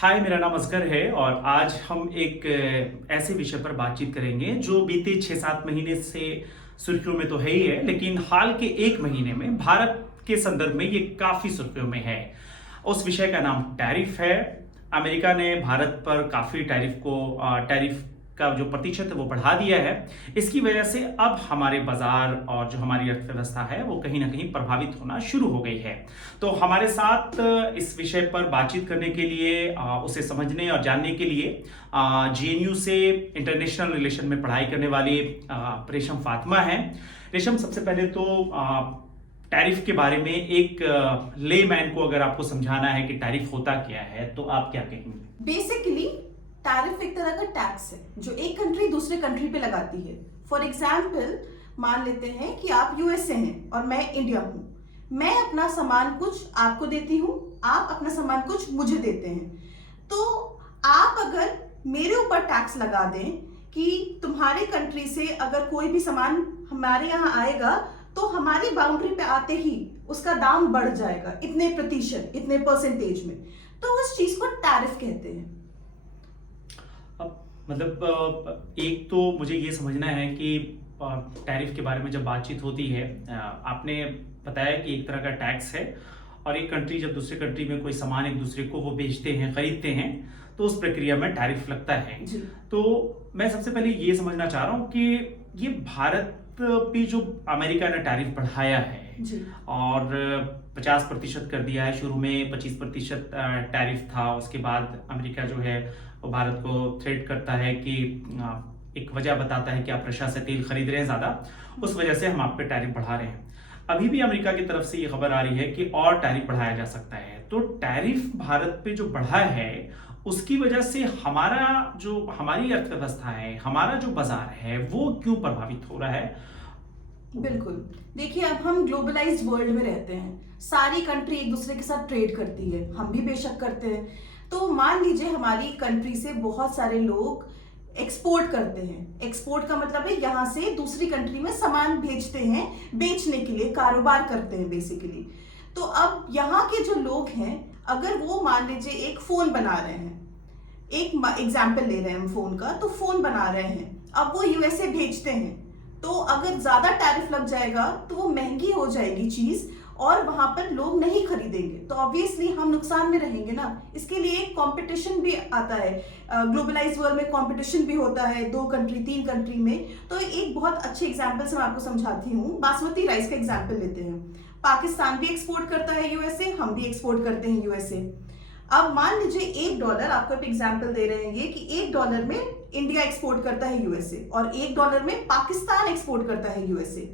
हाय, मेरा नाम असगर है और आज हम एक ऐसे विषय पर बातचीत करेंगे जो बीते 6-7 महीने से सुर्खियों में तो है ही है, लेकिन हाल के 1 महीने में भारत के संदर्भ में ये काफ़ी सुर्खियों में है। उस विषय का नाम टैरिफ है। अमेरिका ने भारत पर काफ़ी टैरिफ का जो प्रतिशत है वो बढ़ा दिया है। इसकी वजह से अब हमारे बाजार और जो हमारी अर्थव्यवस्था है वो कहीं ना कहीं प्रभावित होना शुरू हो गई है। तो हमारे साथ इस विषय पर बातचीत करने के लिए उसे समझने और जानने के लिए जेएनयू से इंटरनेशनल रिलेशन में पढ़ाई करने वाली रेशम फातिमा है। रेशम, सबसे पहले तो टैरिफ के बारे में एक लेमैन को अगर आपको समझाना है कि टैरिफ होता क्या है तो आप क्या कहेंगे? बेसिकली टैरिफ एक तरह का टैक्स है जो एक कंट्री दूसरे कंट्री पे लगाती है। फॉर एग्जाम्पल, मान लेते हैं कि आप यूएसए हैं और मैं इंडिया हूँ। मैं अपना सामान कुछ आपको देती हूँ, आप अपना सामान कुछ मुझे देते हैं। तो आप अगर मेरे ऊपर टैक्स लगा दें कि तुम्हारे कंट्री से अगर कोई भी सामान हमारे यहाँ आएगा तो हमारी बाउंड्री पे आते ही उसका दाम बढ़ जाएगा इतने प्रतिशत, इतने परसेंटेज में, तो उस चीज को टैरिफ कहते हैं। मतलब एक तो मुझे ये समझना है कि टैरिफ के बारे में जब बातचीत होती है, आपने बताया कि एक तरह का टैक्स है और एक कंट्री जब दूसरे कंट्री में कोई सामान एक दूसरे को वो बेचते हैं, खरीदते हैं, तो उस प्रक्रिया में टैरिफ लगता है। तो मैं सबसे पहले ये समझना चाह रहा हूँ कि ये भारत पे जो अमेरिका ने टैरिफ बढ़ाया है और 50% कर दिया है। शुरू में 25% टैरिफ था, उसके बाद अमेरिका जो है वो भारत को थ्रेट करता है कि एक वजह बताता है कि आप रशिया से तेल खरीद रहे हैं ज्यादा, उस वजह से हम आप पे टैरिफ बढ़ा रहे हैं। अभी भी अमेरिका की तरफ से ये खबर आ रही है कि और टैरिफ बढ़ाया जा सकता है। तो टैरिफ भारत पे जो बढ़ा है उसकी वजह से हमारी अर्थव्यवस्था है, हमारा जो बाजार है, वो क्यों प्रभावित हो रहा है? बिल्कुल। देखिए, अब हम ग्लोबलाइज्ड वर्ल्ड में रहते हैं, सारी कंट्री एक दूसरे के साथ ट्रेड करती है, हम भी बेशक करते हैं। तो मान लीजिए हमारी कंट्री से बहुत सारे लोग एक्सपोर्ट करते हैं। एक्सपोर्ट का मतलब है यहाँ से दूसरी कंट्री में सामान भेजते हैं, बेचने के लिए कारोबार करते हैं बेसिकली। तो अब यहाँ के जो लोग हैं, अगर वो मान लीजिए एक फोन बना रहे हैं, एक एग्जाम्पल ले रहे हैं हम फोन का, तो फोन बना रहे हैं, अब वो यूएसए भेजते हैं, तो अगर ज्यादा टैरिफ लग जाएगा तो वो महंगी हो जाएगी चीज और वहां पर लोग नहीं खरीदेंगे, तो ऑब्वियसली हम नुकसान में रहेंगे ना। इसके लिए कंपटीशन भी आता है, ग्लोबलाइज वर्ल्ड में कंपटीशन भी होता है, 2 कंट्री 3 कंट्री में। तो एक बहुत अच्छे एग्जांपल से मैं आपको समझाती हूँ। बासमती राइस का एग्जांपल लेते हैं। पाकिस्तान भी एक्सपोर्ट करता है यूएसए, हम भी एक्सपोर्ट करते हैं यूएसए। अब मान लीजिए $1, आपको एक एग्जांपल दे रहे हैं ये कि $1 में इंडिया एक्सपोर्ट करता है यूएसए और $1 में पाकिस्तान एक्सपोर्ट करता है यूएसए।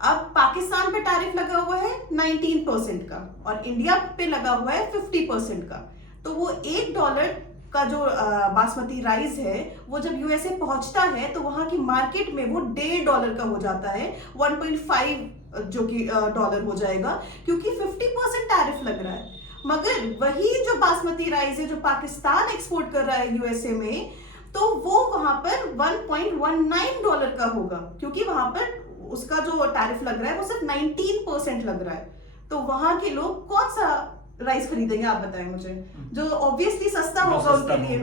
अब पाकिस्तान पे टैरिफ लगा हुआ है 19% का और इंडिया पे लगा हुआ है 50% का। तो वो $1 का जो बासमती राइस है वो जब यूएसए पहुंचता है तो वहां की मार्केट में वो $1.5 का हो जाता है, 1.5 जो कि डॉलर हो जाएगा, क्योंकि 50% टैरिफ लग रहा है। मगर वही जो बासमती राइस है जो पाकिस्तान एक्सपोर्ट कर रहा है यूएसए में, तो वो वहां पर $1.19 का होगा, क्योंकि वहां पर उसका जो टैरिफ लग रहा है वो सिर्फ 19% लग रहा है। तो वहां के लोग कौन सा राइस खरीदेंगे, आप बताएं मुझे, जो ऑब्वियसली सस्ता होगा उनके लिए।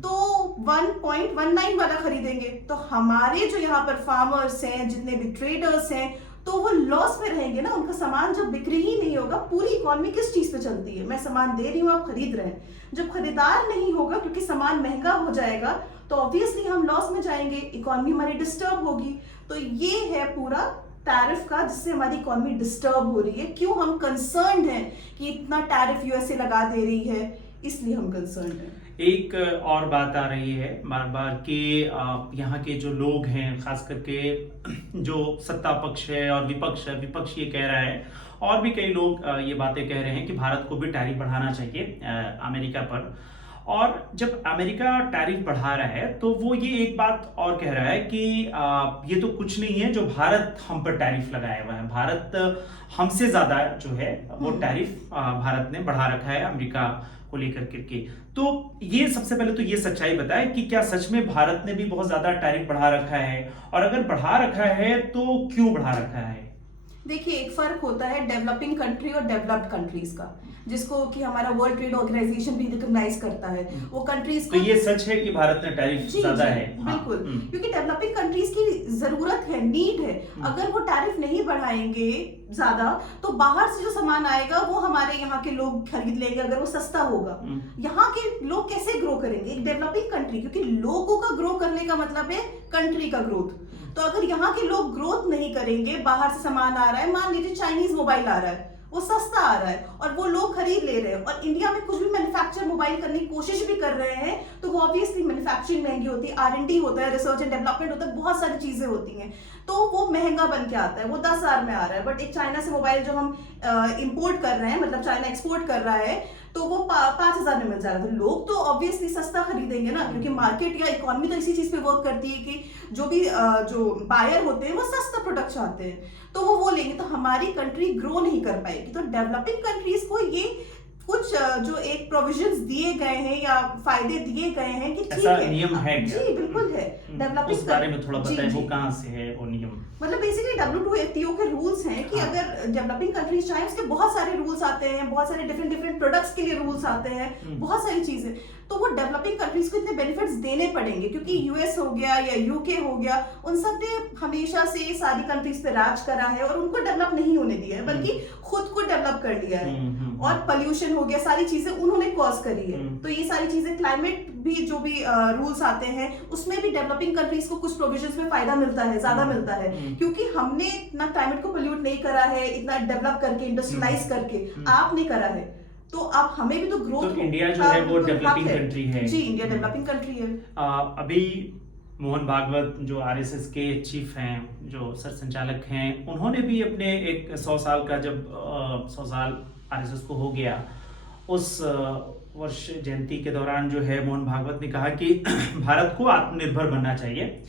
तो 1.19 वाला खरीदेंगे। तो हमारे जो यहाँ पर फार्मर्स हैं, जितने भी ट्रेडर्स हैं, तो वो लॉस में रहेंगे ना। उनका सामान जब बिक्री ही नहीं होगा, पूरी इकोनॉमी किस चीज पे चलती है? मैं सामान दे रही हूँ, आप खरीद रहे हैं। जब खरीदार नहीं होगा क्योंकि सामान महंगा हो जाएगा, तो ऑब्वियसली हम लॉस में जाएंगे, इकोनॉमी हमारी डिस्टर्ब होगी। तो ये है पूरा टैरिफ का, जिससे हमारी इकोनॉमी डिस्टर्ब हो रही है। क्यों हम कंसर्न्ड हैं कि इतना टैरिफ यूएसए लगा दे रही है, इसलिए हम कंसर्न्ड हैं। एक और बात आ रही है बार बार कि यहाँ के जो लोग हैं, खास करके जो सत्ता पक्ष है और विपक्ष ये कह रहा है, और भी कई लोग ये बातें कह रहे हैं कि भारत को भी टैरिफ बढ़ाना चाहिए अमेरिका पर। और जब अमेरिका टैरिफ बढ़ा रहा है तो वो ये एक बात और कह रहा है कि ये तो कुछ नहीं है जो भारत हम पर टैरिफ लगाया हुआ है। भारत हमसे ज्यादा जो है वो टैरिफ भारत ने बढ़ा रखा है अमेरिका को लेकर के। तो ये सबसे पहले तो ये सच्चाई बताए कि क्या सच में भारत ने भी बहुत ज्यादा टैरिफ बढ़ा रखा है, और अगर बढ़ा रखा है तो क्यों बढ़ा रखा है? देखिए, एक फर्क होता है डेवलपिंग कंट्री और डेवलप्ड कंट्रीज का, जिसको कि हमारा वर्ल्ड ट्रेड ऑर्गेनाइजेशन भी रिकॉग्नाइज करता है। वो कंट्रीज तो ये सच है कि भारत में टैरिफ जी ज्यादा जी है? हाँ, बिल्कुल, क्योंकि डेवलपिंग कंट्रीज की जरूरत है, नीड है। अगर वो टैरिफ नहीं बढ़ाएंगे ज्यादा, तो बाहर से जो सामान आएगा वो हमारे यहाँ के लोग खरीद लेंगे अगर वो सस्ता होगा। यहाँ के लोग कैसे ग्रो करेंगे? एक डेवलपिंग कंट्री, क्योंकि लोगों का ग्रो करने का मतलब है कंट्री का ग्रोथ। तो अगर यहाँ के लोग ग्रोथ नहीं करेंगे, बाहर से सामान आ रहा है, मान लीजिए चाइनीज मोबाइल आ रहा है, वो सस्ता आ रहा है और वो लोग खरीद ले रहे हैं, और इंडिया में कुछ भी मैन्युफैक्चर मोबाइल करने की कोशिश भी कर रहे हैं, तो वो ऑब्वियसली मैन्युफैक्चरिंग महंगी होती है, R&D होता है, रिसर्च एंड डेवलपमेंट होता है, बहुत सारी चीजें होती हैं, तो वो महंगा बन के आता है, वो 10,000 में आ रहा है। बट एक चाइना से मोबाइल जो हम इंपोर्ट कर रहे हैं, मतलब चाइना एक्सपोर्ट कर रहा है, तो वो 5,000 में मिल जाएगा। तो लोग तो ऑब्वियसली सस्ता खरीदेंगे ना, क्योंकि मार्केट या इकोनॉमी तो इसी चीज पे वर्क करती है कि जो भी जो बायर होते हैं वो सस्ता प्रोडक्ट चाहते हैं, तो वो लेंगे। तो हमारी कंट्री ग्रो नहीं कर पाएगी। तो डेवलपिंग कंट्रीज को ये कुछ जो एक प्रोविजंस दिए गए हैं या फायदे दिए गए हैं कि ठीक है, नियम है क्या? जी बिल्कुल है। उस बारे में थोड़ा बताएं, वो कहाँ से है वो नियम? मतलब बेसिकली WTO के रूल्स हैं कि अगर डेवलपिंग कंट्रीज चाहे, उसके बहुत सारे रूल्स आते हैं, बहुत सारे डिफरेंट प्रोडक्ट्स के लिए रूल्स आते हैं, बहुत सारी चीजें, तो वो डेवलपिंग कंट्रीज को इतने बेनिफिट्स देने पड़ेंगे, क्योंकि US हो गया या UK हो गया, उन सब ने हमेशा से सारी कंट्रीज पे राज करा है और उनको डेवलप नहीं होने दिया है, बल्कि खुद को डेवलप कर लिया है। और पोल्यूशन हो गया, सारी चीजें उन्होंने कॉज करी है। तो ये सारी चीजें, क्लाइमेट भी जो भी रूल्स आते हैं, उसमें भी डेवलपिंग कंट्रीज को कुछ प्रोविजंस में फायदा मिलता है, ज्यादा मिलता है, क्योंकि हमने इतना क्लाइमेट को पोल्यूट नहीं करा है, इतना डेवलप करके, इंडस्ट्रियलाइज करके आपने करा है, तो अब हमें भी तो ग्रोथ। तो इंडिया जो है वो डेवलपिंग कंट्री है। जी, इंडिया डेवलपिंग कंट्री है। अभी मोहन भागवत जो RSS के चीफ हैं, जो सर संचालक हैं, उन्होंने भी अपने एक 100 साल का, जब 100 साल RSS को हो गया, उस वर्ष जयंती के दौरान जो है मोहन भागवत ने कहा कि भारत को आत्मनिर्भर बनना चाहिए।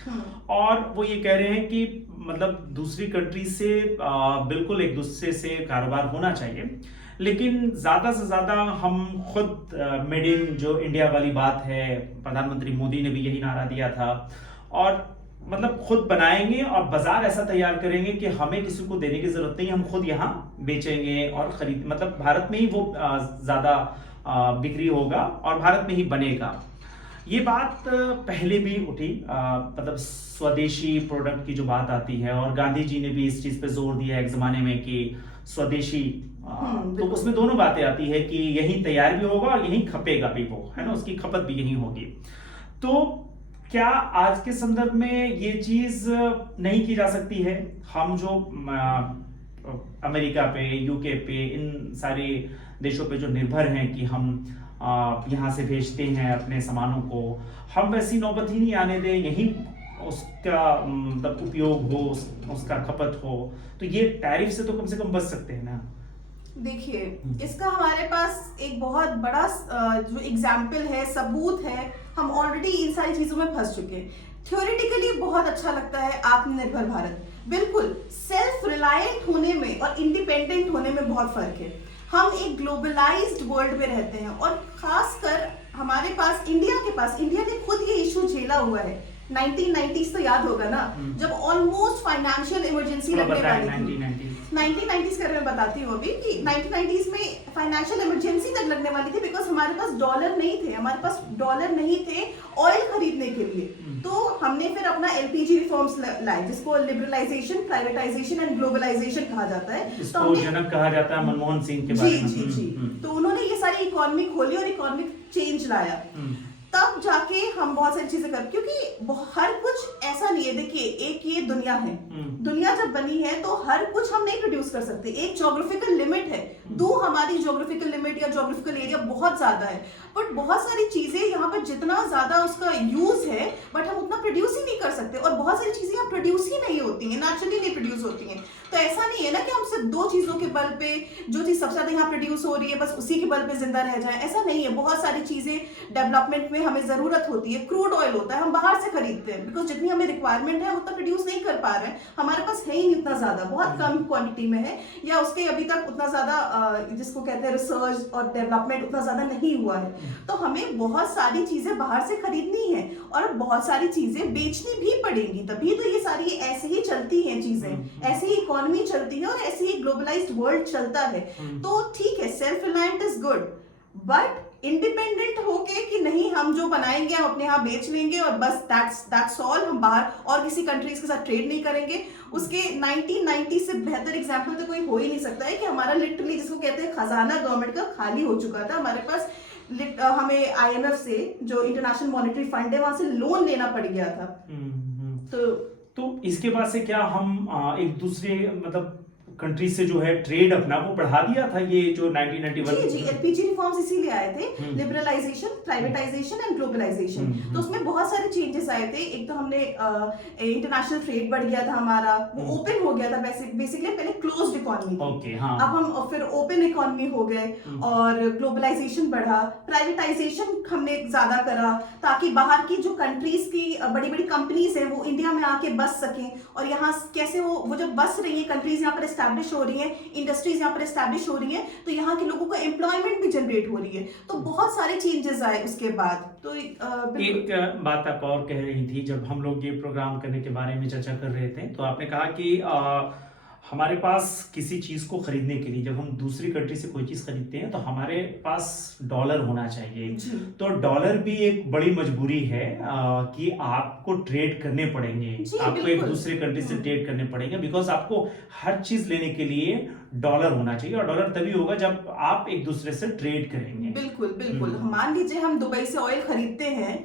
और वो ये कह रहे हैं कि मतलब दूसरी कंट्री से बिल्कुल एक दूसरे से कारोबार होना चाहिए, लेकिन ज्यादा से ज्यादा हम खुद मेड इन जो इंडिया वाली बात है, प्रधानमंत्री मोदी ने भी यही नारा दिया था, और मतलब खुद बनाएंगे और बाजार ऐसा तैयार करेंगे कि हमें किसी को देने की जरूरत नहीं, हम खुद यहाँ बेचेंगे और खरीद, मतलब भारत में ही वो ज्यादा बिक्री होगा और भारत में ही बनेगा। ये बात पहले भी उठी, मतलब स्वदेशी प्रोडक्ट की जो बात आती है, और गांधी जी ने भी इस चीज पे जोर दिया एक जमाने में कि स्वदेशी, तो उसमें दोनों बातें आती है कि यही तैयार भी होगा और यही खपेगा भी, वो है ना, उसकी खपत भी यही होगी। तो क्या आज के संदर्भ में ये चीज नहीं की जा सकती है? हम जो अमेरिका पे, UK पे, इन सारे देशों पे जो निर्भर हैं कि हम यहाँ से भेजते हैं अपने सामानों को, हम वैसी नौबत ही नहीं आने दें, यही उसका मतलब उपयोग हो, उसका खपत हो, तो ये टैरिफ से तो कम से कम बच सकते हैं ना? देखिए, इसका हमारे पास एक बहुत बड़ा जो एग्जाम्पल है, सबूत है। हम ऑलरेडी इन सारी चीजों में फंस चुके हैं। थ्योरेटिकली बहुत अच्छा लगता है आत्मनिर्भर भारत, बिल्कुल सेल्फ रिलायंट होने में और इंडिपेंडेंट होने में बहुत फर्क है। हम एक ग्लोबलाइज्ड वर्ल्ड में रहते हैं, और खासकर हमारे पास, इंडिया ने खुद ये इशू झेला हुआ है। 1990s तो याद होगा ना, जब ऑलमोस्ट फाइनेंशियल इमरजेंसी लगने वाली थी। 1990s का मैं बताती हूँ अभी कि 1990s में फाइनेंशियल इमरजेंसी तक लगने वाली थी, बिकॉज हमारे पास डॉलर नहीं थे ऑयल खरीदने के लिए। तो हमने फिर अपना LPG रिफॉर्म्स लाए, जिसको लिबरलाइजेशन, प्राइवेटाइजेशन एंड ग्लोबलाइजेशन कहा जाता है। इसको जनक कहा जाता है मनमोहन सिंह के बारे में। जी। तो उन्होंने ये सारी इकोनॉमी खोली और इकोनॉमिक चेंज लाया, तब जाके हम बहुत सारी चीजें कर, क्योंकि हर कुछ ऐसा नहीं है। देखिए, एक ये दुनिया है, दुनिया जब बनी है तो हर कुछ हम नहीं प्रोड्यूस कर सकते, एक ज्योग्राफिकल लिमिट है। हमारी ज्योग्राफिकल लिमिट या ज्योग्राफिकल एरिया बहुत ज्यादा है, बट बहुत सारी चीजें यहाँ पर जितना ज्यादा उसका यूज है, बट हम उतना प्रोड्यूस ही नहीं कर सकते, और बहुत सारी चीजें यहाँ प्रोड्यूस ही नहीं होती हैं, नेचुरली नहीं प्रोड्यूस होती हैं। तो ऐसा नहीं है ना कि हम सिर्फ 2 चीजों के बल पे, जो चीज सबसे ज्यादा यहाँ प्रोड्यूस हो रही है, बस उसी के बल पे जिंदा रह जाए, ऐसा नहीं है। बहुत सारी चीजें डेवलपमेंट में में हमें जरूरत होती है, क्रूड ऑयल होता है, हम बाहर से खरीदते हैं बिकॉज जितनी हमें रिक्वायरमेंट है उतना प्रोड्यूस नहीं कर पा रहे हैं, हमारे पास है ही नहीं उतना ज्यादा, बहुत कम क्वांटिटी में है, या उसके अभी तक उतना ज्यादा जिसको कहते हैं रिसर्च और डेवलपमेंट उतना ज्यादा नहीं हुआ है। तो हमें बहुत सारी चीजें बाहर से खरीदनी है और बहुत सारी चीजें बेचनी भी पड़ेंगी, तभी तो ये सारी ऐसे ही चलती हैं चीजें, ऐसे ही इकोनॉमी चलती है और ऐसे ही ग्लोबलाइज्ड वर्ल्ड चलता है। तो ठीक है, self reliant is good, but independent होके कि नहीं हम जो बनाएंगे हम अपने यहाँ बेच लेंगे और बस दैट्स ऑल, हम बाहर और किसी कंट्रीज के साथ ट्रेड नहीं करेंगे। उसके 1990 से बेहतर एग्जांपल तो कोई हो ही नहीं सकता है कि हमारा लिटरली जिसको कहते हैं खजाना गवर्नमेंट का खाली हो चुका था। हमारे पास हमें IMF से जो इंटरनेशनल मॉनेटरी फंड है वहां से लोन लेना पड़ गया था। तो इसके बाद से क्या हम एक दूसरे मतलब कंट्री से जो है ट्रेड अपना वो बढ़ा दिया था, ये जो 1991 जी LPG रिफॉर्म्स इसीलिए आए थे, लिबरलाइजेशन, प्राइवेटाइजेशन एंड ग्लोबलाइजेशन। तो उसमें बहुत सारे चेंजेस आए थे। एक तो हमने इंटरनेशनल ट्रेड बढ़ गया था हमारा, वो ओपन हो गया था, बेसिकली पहले क्लोज्ड इकोनॉमी थी, अब हम फिर ओपन इकोनॉमी हो गए और ग्लोबलाइजेशन बढ़ा, प्राइवेटाइजेशन हमने ज्यादा करा ताकि बाहर की जो कंट्रीज की बड़ी बड़ी कंपनीज है वो इंडिया में आके बस सकें, और यहाँ कैसे वो जब बस रही है कंट्रीज यहाँ पर एस्टैब्लिश हो रही है, इंडस्ट्रीज यहाँ पर एस्टैब्लिश हो रही है, तो यहाँ के लोगों को एम्प्लॉयमेंट भी जनरेट हो रही है। तो बहुत सारे चेंजेस आए उसके बाद। तो एक बात आप और कह रही थी जब हम लोग ये प्रोग्राम करने के बारे में चर्चा कर रहे थे, तो आपने कहा कि हमारे पास किसी चीज को खरीदने के लिए जब हम दूसरी कंट्री से कोई चीज खरीदते हैं तो हमारे पास डॉलर होना चाहिए। तो डॉलर भी एक बड़ी मजबूरी है कि आपको ट्रेड करने पड़ेंगे, आपको एक दूसरे कंट्री से ट्रेड करने पड़ेंगे, बिकॉज आपको हर चीज लेने के लिए डॉलर होना चाहिए, और डॉलर तभी होगा जब आप एक दूसरे से ट्रेड करेंगे। बिल्कुल बिल्कुल। मान लीजिए हम दुबई से ऑयल खरीदते हैं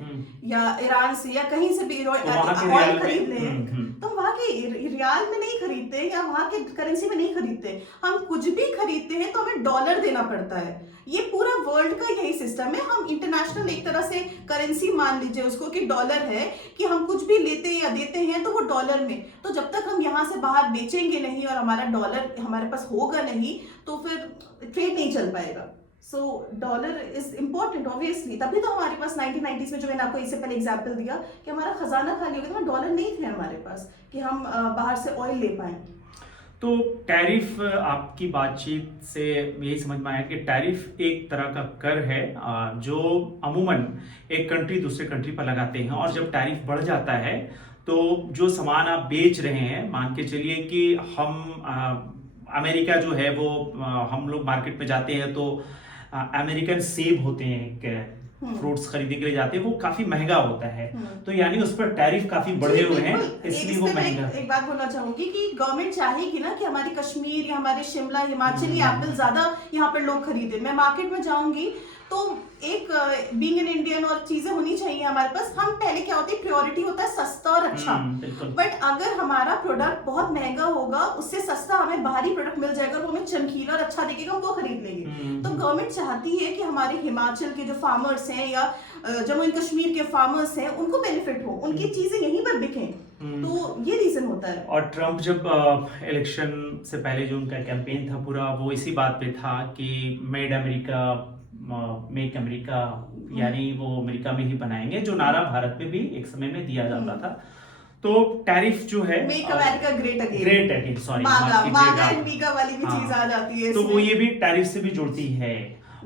या ईरान से या कहीं से भी ऑयल खरीद लें, तो वहां के रियाल में नहीं खरीदते या वहां के करेंसी में नहीं खरीदते, हम कुछ भी खरीदते हैं तो हमें डॉलर देना पड़ता है। ये पूरा वर्ल्ड का यही सिस्टम है। हम इंटरनेशनल एक तरह से करेंसी मान लीजिए उसको कि डॉलर है, कि हम कुछ भी लेते या देते हैं तो वो डॉलर में, तो जब तक हम यहाँ से बाहर बेचेंगे नहीं और हमारा डॉलर हमारे पास होगा नहीं तो फिर ट्रेड नहीं चल पाएगा। सो डॉलर इज इम्पोर्टेंट ऑब्वियसली, तभी तो हमारे पास 1990s में जो मैंने आपको इससे पहले एग्जांपल दिया कि हमारा खजाना खाली हो गया था, डॉलर नहीं थे हमारे पास कि हम बाहर से ऑयल ले पाए। तो टैरिफ, आपकी बातचीत से यही समझ में आया कि टैरिफ एक तरह का कर है जो अमूमन एक कंट्री दूसरे कंट्री पर लगाते हैं, और जब टैरिफ बढ़ जाता है तो जो सामान आप बेच रहे हैं, मान के चलिए कि हम अमेरिका जो है वो हम लोग मार्केट में जाते हैं तो अमेरिकन सेब होते हैं, फ्रूट्स खरीदने के लिए जाते हैं, वो काफी महंगा होता है, तो यानी उस पर टैरिफ काफी बढ़े हुए हैं, इसलिए वो महंगा। एक बात बोलना चाहूंगी कि गवर्नमेंट चाहेगी ना कि हमारी कश्मीर या हमारे शिमला हिमाचली एप्पल ज्यादा यहाँ पर लोग खरीदे। मैं मार्केट में जाऊंगी तो एक बीइंग एन इंडियन और चीजें होनी चाहिए हमारे पास। हम पहले क्या होती है, प्रायोरिटी होता है सस्ता और अच्छा, बट अगर हमारा प्रोडक्ट बहुत महंगा होगा उससे सस्ता हमें बाहरी प्रोडक्ट मिल जाएगा और वो हमें चमकीला और अच्छा दिखेगा, हम वो खरीद लेंगे। तो गवर्नमेंट चाहती है कि हमारे हिमाचल के जो फार्मर्स हैं या जम्मू एंड कश्मीर के फार्मर्स हैं उनको बेनिफिट हो, उनकी चीजें यहीं पर बिकें, तो ये रीजन होता है। और ट्रम्प जब इलेक्शन से पहले जो उनका कैंपेन था पूरा वो इसी बात पे था कि मेड अमेरिका, मेक अमेरिका, यानी वो अमेरिका में ही बनाएंगे, जो नारा भारत में भी एक समय में दिया जाता था। तो टैरिफ जो है make America great again, great again, sorry मागा एंड मीगा वाली भी चीज आ जाती है, तो वो ये भी टैरिफ से भी जुड़ती है।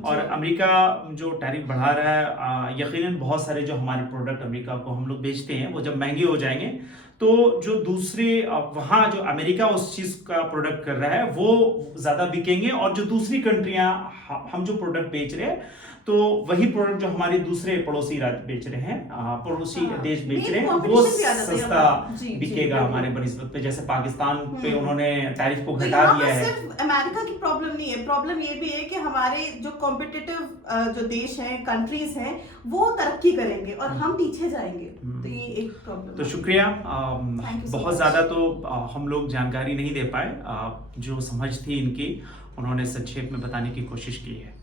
और अमेरिका जो टैरिफ बढ़ा रहा है, यकीनन बहुत सारे जो हमारे प्रोडक्ट अमेरिका को हम लोग बेचते हैं वो जब महंगे हो जाएंगे तो जो दूसरे वहाँ जो अमेरिका उस चीज का प्रोडक्ट कर रहा है वो ज्यादा बिकेंगे, और जो दूसरी कंट्रियां हम जो प्रोडक्ट बेच रहे हैं तो वही प्रोडक्ट जो हमारे दूसरे पड़ोसी राज्य बेच रहे हैं, पड़ोसी देश बेच रहे हैं, वो सस्ता बिकेगा हमारे बनिस्बत पे। जैसे पाकिस्तान पे उन्होंने टैरिफ को घटा दिया है। सिर्फ अमेरिका की प्रॉब्लम नहीं है, प्रॉब्लम ये भी है कि हमारे जो कॉम्पिटिटिव जो देश हैं, कंट्रीज हैं, वो तरक्की करेंगे और हम पीछे जाएंगे, तो ये एक प्रॉब्लम। तो शुक्रिया, बहुत ज्यादा तो हम लोग जानकारी नहीं दे पाए, जो समझ थी इनकी उन्होंने संक्षेप में बताने की कोशिश की है।